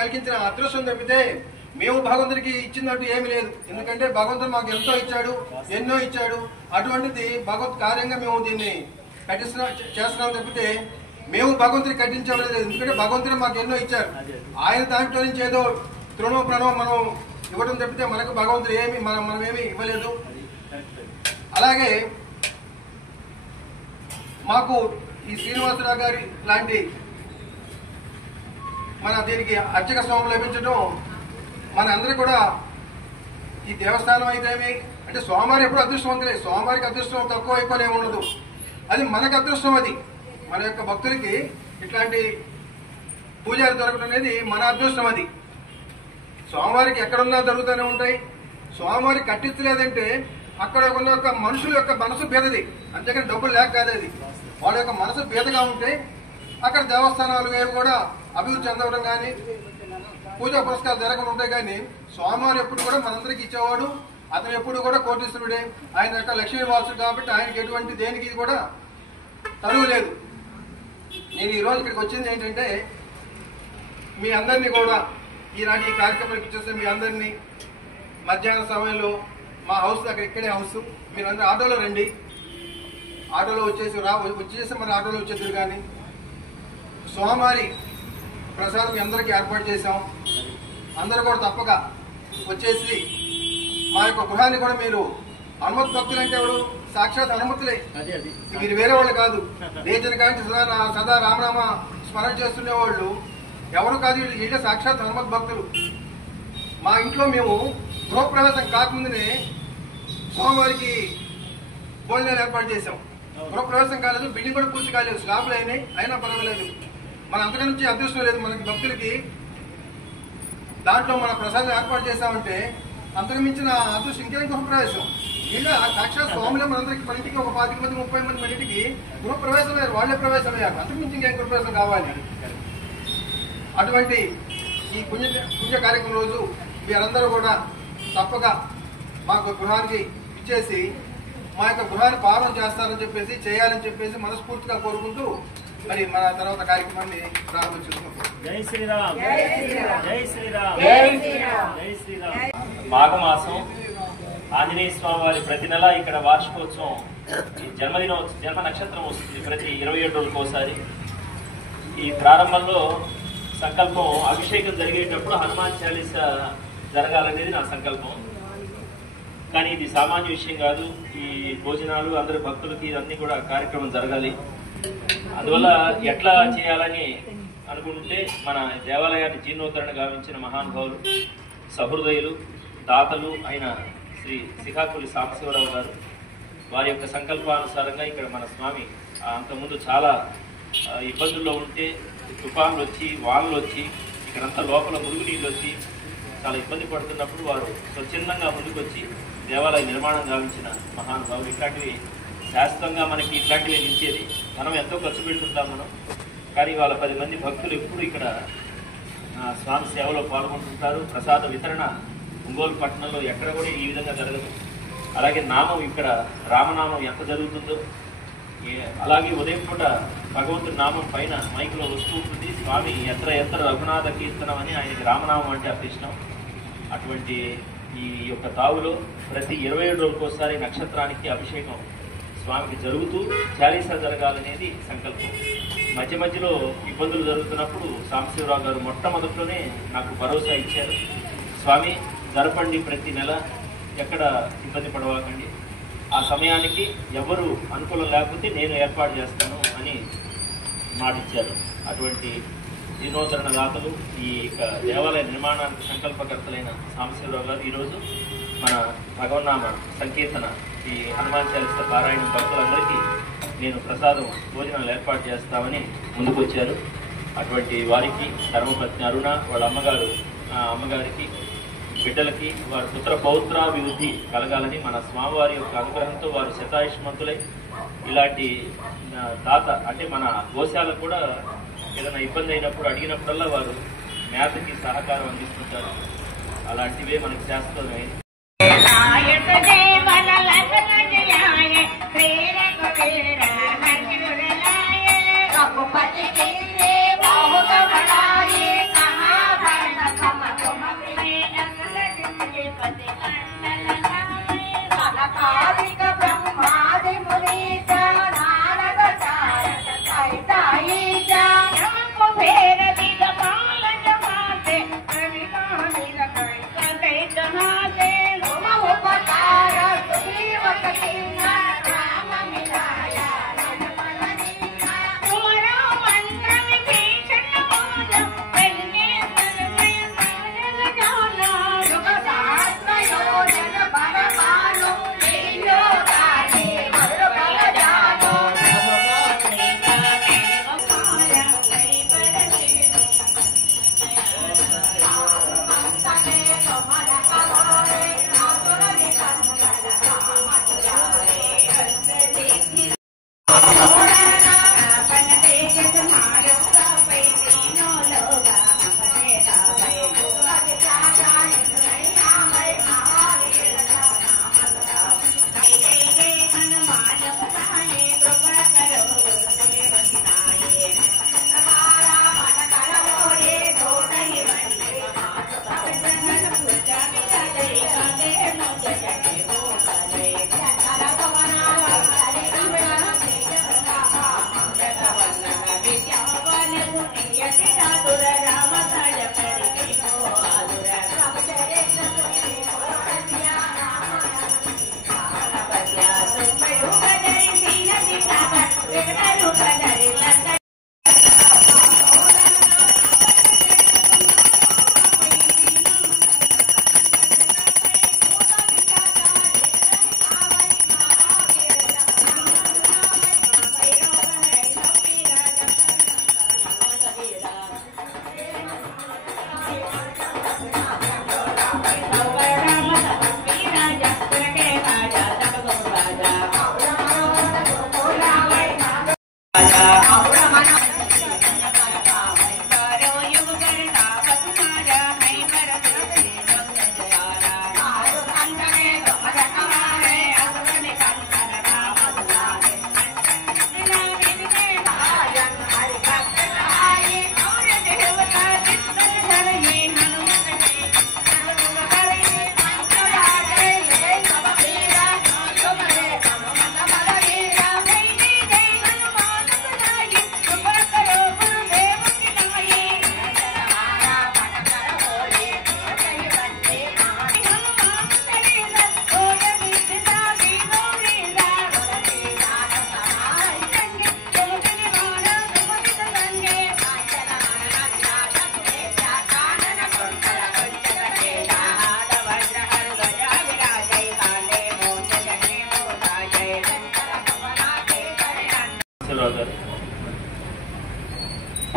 కలిగించిన అదృష్టం తప్పితే మేము భగవంతుడికి ఇచ్చినట్టు ఏమీ లేదు. ఎందుకంటే భగవంతుడు మాకు ఎంతో ఇచ్చాడు, ఎన్నో ఇచ్చాడు. అటువంటిది భగవత్ కార్యంగా మేము దీన్ని చేస్తున్నాం తప్పితే మేము భగవంతుడికి కట్టించలేదు. ఎందుకంటే భగవంతుడు మాకు ఎన్నో ఇచ్చారు. ఆయన దాంట్లో నుంచి ఏదో తృణో ప్రణో మనం ఇవ్వడం తప్పితే మనకు భగవంతుడు ఏమి మనమేమి ఇవ్వలేదు. అలాగే మాకు ఈ శ్రీనివాసరావు గారి లాంటి మన దీనికి అర్చక స్వాములు లభించడం మన అందరూ కూడా ఈ దేవస్థానం అయితేమి అంటే స్వామివారి ఎప్పుడు అదృష్టవంతులే. స్వామివారికి అదృష్టం తక్కువ అయిపోయి ఉండదు. అది మనకు అదృష్టం. అది మన యొక్క భక్తులకి ఇట్లాంటి పూజలు దొరకడం అనేది మన అదృష్టం. అది స్వామివారికి ఎక్కడున్నా జరుగుతూనే ఉంటాయి. స్వామివారికి కట్టించలేదంటే అక్కడ ఉన్న యొక్క మనుషుల యొక్క మనసు పేదది, అంతేకాని డబ్బులు లేక కాదు. అది వాళ్ళ యొక్క మనసు పేదగా ఉంటే అక్కడ దేవస్థానాలు ఏవి కూడా అభివృద్ధి చెందడం కానీ పూజా పురస్కారాలు జరగకుండా ఉంటాయి. కానీ స్వామివారు ఎప్పుడు కూడా మనందరికి ఇచ్చేవాడు. అతను ఎప్పుడు కూడా కోటీశ్వరుడే. ఆయన యొక్క లక్ష్మీవాసుడు కాబట్టి ఆయనకి ఎటువంటి దేనికి కూడా తరువు లేదు. నేను ఈరోజు ఇక్కడికి వచ్చింది ఏంటంటే మీ అందరినీ కూడా ఈనాటి ఈ కార్యక్రమానికి ఇచ్చేస్తే మీ అందరినీ మధ్యాహ్న సమయంలో మా హౌస్ దగ్గర ఇక్కడే హౌస్, మీరందరూ ఆటోలో రండి. ఆటోలో వచ్చేసి మరి ఆటోలో వచ్చేద్దరు. కానీ స్వామివారి ప్రసాదం అందరికీ ఏర్పాటు చేశాం. అందరూ కూడా తప్పక వచ్చేసి మా యొక్క గృహాన్ని కూడా మీరు హనుమత్ భక్తులు అంటే ఎవరు? సాక్షాత్ హనుమతులే. మీరు వేరే వాళ్ళు కాదు. లేచిన కానీ సదా రామనామ స్మరణ చేస్తునే వాళ్ళు ఎవరు కాదు. వీళ్ళే సాక్షాత్ హనుమత్ భక్తులు. మా ఇంట్లో మేము గృహప్రవేశం కాకముందునే స్వామివారికి భోజనాలు ఏర్పాటు చేశాం. గృహప్రవేశం కాలేదు, బిల్డింగ్ కూడా పూర్తి కాలేదు, స్లాబ్లు అయినాయి. అయినా పర్వాలేదు. మన అంతగా నుంచి అదృష్టం లేదు మనకి భక్తులకి. దాంట్లో మన ప్రసాదం ఏర్పాటు చేశామంటే అంతకు మించిన అదృష్టం ఇంకేం గృహప్రవేశం. ఇలా సాక్షాత్ స్వాములే మనందరికి మన ఇంటికి ఒక 25 మంది 30 మంది మన ఇంటికి గృహప్రవేశం అయ్యారు. వాళ్ళే ప్రవేశం అయ్యారు. అంతకు మించి ఇంకేం గృహప్రవేశం కావాలి. అటువంటి ఈ పుణ్య కార్యక్రమం రోజు మీరందరూ కూడా తప్పక మాకు గృహానికి ఇచ్చేసి మా యొక్క గృహాన్ని పాలన చేస్తారని చెప్పేసి చేయాలని చెప్పేసి మనస్ఫూర్తిగా కోరుకుంటూ మరి మన తర్వాత కార్యక్రమాన్ని ప్రారంభించుకుంటున్నాం. జై శ్రీరామ్, జై శ్రీరామ్, జై శ్రీరామ్. మాఘమాసం ఆంజనేయ స్వామి వారి ప్రతి నెల ఇక్కడ వార్షికోత్సవం, జన్మ నక్షత్రం వస్తుంది ప్రతి 27 రోజులకు ఒకసారి. ఈ ప్రారంభంలో సంకల్పం అభిషేకం జరిగేటప్పుడు హనుమాన్ చాలీస జరగాలనేది నా సంకల్పం. కానీ ఇది సామాన్య విషయం కాదు. ఈ భోజనాలు అందరి భక్తులకి అన్ని కూడా కార్యక్రమం జరగాలి. అందువల్ల ఎట్లా చేయాలని అనుకుంటే మన దేవాలయాన్ని జీర్ణోద్ధరణ గావించిన మహానుభావులు, సహృదయులు, దాతలు అయిన శ్రీ శ్రీకాకుళి సాంబశివరావు గారు వారి యొక్క సంకల్పానుసారంగా ఇక్కడ మన స్వామి అంతకుముందు చాలా ఇబ్బందుల్లో ఉంటే తుఫాన్లు వచ్చి వానలు వచ్చి ఇక్కడంతా లోపల మురుగునీళ్ళు వచ్చి చాలా ఇబ్బంది పడుతున్నప్పుడు వారు స్వచ్ఛందంగా ముందుకొచ్చి దేవాలయ నిర్మాణం గావించిన మహానుభావులు. ఇట్లాంటివి శాశ్వతంగా మనకి ఇట్లాంటివి ఇచ్చేది. మనం ఎంతో ఖర్చు పెడుతుంటాం మనం. కానీ వాళ్ళ 10 మంది భక్తులు ఎప్పుడు ఇక్కడ స్వామి సేవలో పాల్గొంటుంటారు. ప్రసాద వితరణ ఒంగోలు పట్టణంలో ఎక్కడ కూడా ఈ విధంగా జరగదు. అలాగే నామం ఇక్కడ రామనామం ఎంత జరుగుతుందో అలాగే ఉదయం పూట భగవంతుడి నామం పైన మైకులో వస్తూ ఉంటుంది. స్వామి ఎత్ర ఎత్ర రఘునాథ కీర్తనం అని ఆయనకి రామనామం అంటే అతి ఇష్టం. అటువంటి ఈ యొక్క తావులో ప్రతి 27 రోజులకు ఒకసారి నక్షత్రానికి అభిషేకం స్వామికి జరుగుతూ చాలీసా జరగాలనేది సంకల్పం. మధ్య మధ్యలో ఇబ్బందులు జరుగుతున్నప్పుడు సాంబశివరావు గారు మొట్టమొదట్లోనే నాకు భరోసా ఇచ్చారు. స్వామి జరపండి, ప్రతి నెల ఎక్కడ ఇబ్బంది పడవాకండి, ఆ సమయానికి ఎవరు అనుకూలం లేకపోతే నేను ఏర్పాటు చేస్తాను అని మాటిచ్చారు. అటువంటి జీర్ణోద్ధరణ దాతలు, ఈ దేవాలయ నిర్మాణానికి సంకల్పకర్తలైన సాంబశివరావు గారు ఈరోజు మన భగవన్నామ సంకీర్తన ఈ హనుమాన్ చాలీస పారాయణ భక్తులందరికీ నేను ప్రసాదం భోజనాలు ఏర్పాటు చేస్తామని ముందుకొచ్చారు. అటువంటి వారికి ధర్మపత్ని అరుణ వాళ్ళ అమ్మగారికి బిడ్డలకి వారి పుత్ర పౌత్రాభివృద్ధి కలగాలని మన స్వామివారి యొక్క అనుగ్రహంతో వారు శతాయుష్మంతులై ఇలాంటి దాత అంటే మన గోశాలకు కూడా ఏదైనా ఇబ్బంది అయినప్పుడు అడిగినప్పుడల్లా వారు మేతకి సహకారం అందిస్తుంటారు. అలాంటివే మనకి శాస్త్రమే. रघुपति के बाहुत बढ़ाए कहाँ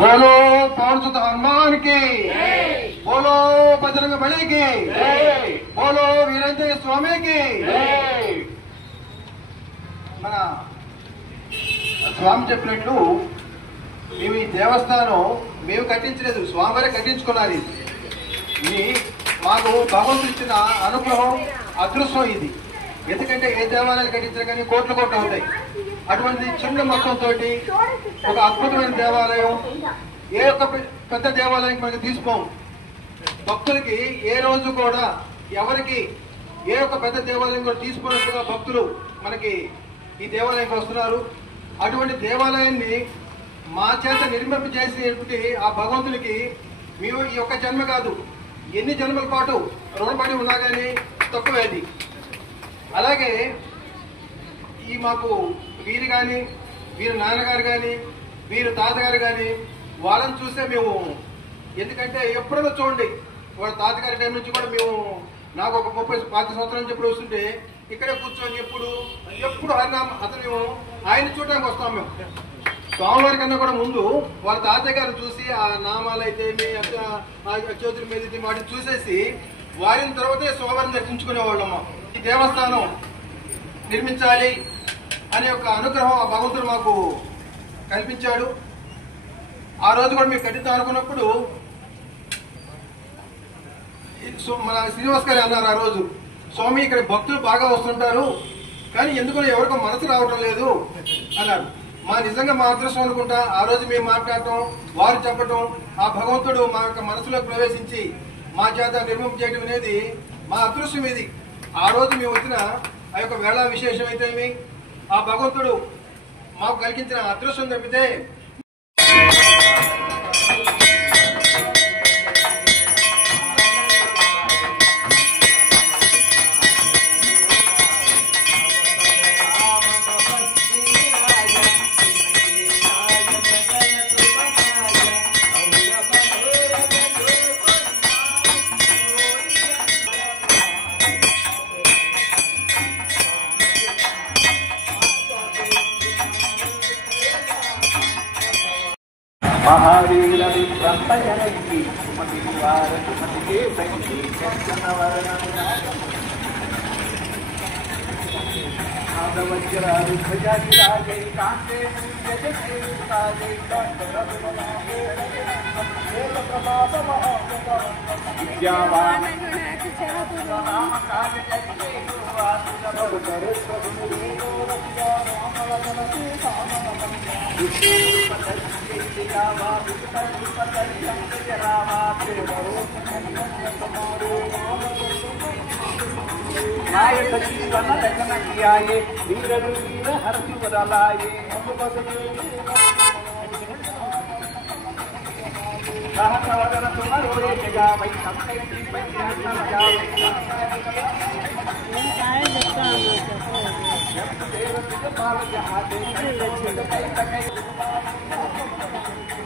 बोलो पवन सुत हनुमान की, बोलो बजरंग बली की, बोलो వీరేంద్ర స్వామి की। మన స్వామి చెప్పినట్లు మేము ఈ దేవస్థానం మేము కట్టించలేదు, స్వామివారే కట్టించుకున్నారు। ఇది మాకు భగవంతుడు ఇచ్చిన అనుగ్రహం, అదృష్టం ఇది। ఎందుకంటే ఏ దేవాలయాలు కట్టించినా కానీ కోట్లు కోట్లు అవుతాయి। అటువంటి చిన్న మొత్తంతో ఒక అద్భుతమైన దేవాలయం, ఏ ఒక్క పెద్ద దేవాలయానికి మనకి తీసుకోం। భక్తులకి ఏ రోజు కూడా ఎవరికి ఏ ఒక్క పెద్ద దేవాలయం కూడా తీసుకున్నట్టుగా భక్తులు మనకి ఈ దేవాలయానికి వస్తున్నారు। అటువంటి దేవాలయాన్ని మా చేత నిర్మింప చేసేటువంటి ఆ భగవంతునికి మేము ఈ ఒక్క జన్మ కాదు, ఎన్ని జన్మల పాటు రుణపడి ఉన్నా కానీ తక్కువేది। అలాగే ఈ మాకు వీరు కానీ, వీరు నాన్నగారు కానీ, వీరు తాతగారు కానీ వాళ్ళని చూస్తే మేము, ఎందుకంటే ఎప్పుడైనా చూడండి వాళ్ళ తాతగారి టైం నుంచి కూడా మేము, నాకు ఒక 30-40 సంవత్సరాల నుంచి ఎప్పుడు వస్తుంటే ఇక్కడే కూర్చొని ఎప్పుడు హరినామ అతను మేము ఆయన చూడడానికి వస్తాం। మేము స్వామివారి కన్నా కూడా ముందు వాళ్ళ తాతయ్య గారు చూసి ఆ నామాలు అయితే చేతుల మీద వాటిని చూసేసి వారిని తర్వాతే స్వామివారిని దర్శించుకునే వాళ్ళమ్మ। ఈ దేవస్థానం నిర్మించాలి అనే ఒక అనుగ్రహం ఆ భగవంతుడు మాకు కల్పించాడు। ఆ రోజు కూడా మీరు కట్టిద్దాం అనుకున్నప్పుడు మన శ్రీనివాస్ గారు అన్నారు ఆ రోజు, స్వామి ఇక్కడ భక్తులు బాగా వస్తుంటారు కానీ ఎందుకో ఎవరికో మనసు రావడం లేదు అన్నారు। నిజంగా మా అదృష్టం అనుకుంటా ఆ రోజు మేము మాట్లాడటం, వారు చెప్పటం, ఆ భగవంతుడు మా యొక్క మనసులోకి ప్రవేశించి మా చేత నిర్మింప చేయడం అనేది మా అదృష్టం। ఇది ఆ రోజు మేము వచ్చిన ఆ యొక్క వేళ విశేషం అయితేమి ఆ భగవంతుడు మాకు కలిగించిన అదృష్టం తప్పితే महावीर विप्रंतयनकी सुमतिवार सुमतिके संगी चंदनवरनम आदवज्रादि ध्वजादिराजै कांते जगते सुताजै दंडरत्ननामे विद्यावान नाम काज जगते वासुदेव करे प्रभु नायक जीवन लगन कियाये वीर वीर हर्षि बदलाये सहस्रवदन तुम्हारो जगा वै संकल्पि पंचायत जावे देव तुझ पाल जहाँ दे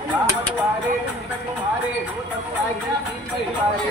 रामद्वारे तुम्हारे आज्ञा भी परिवारे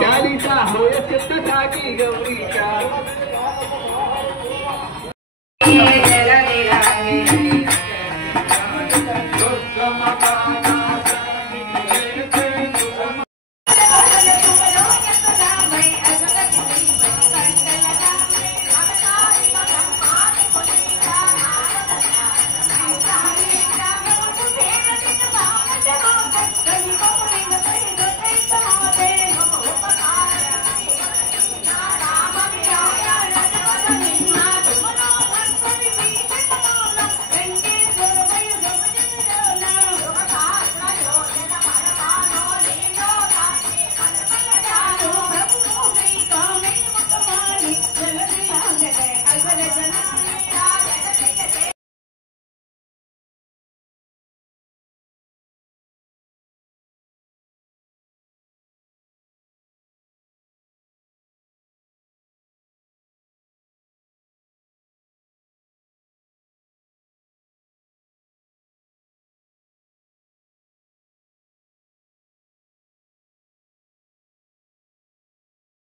चालीसा हो चित्त गौरी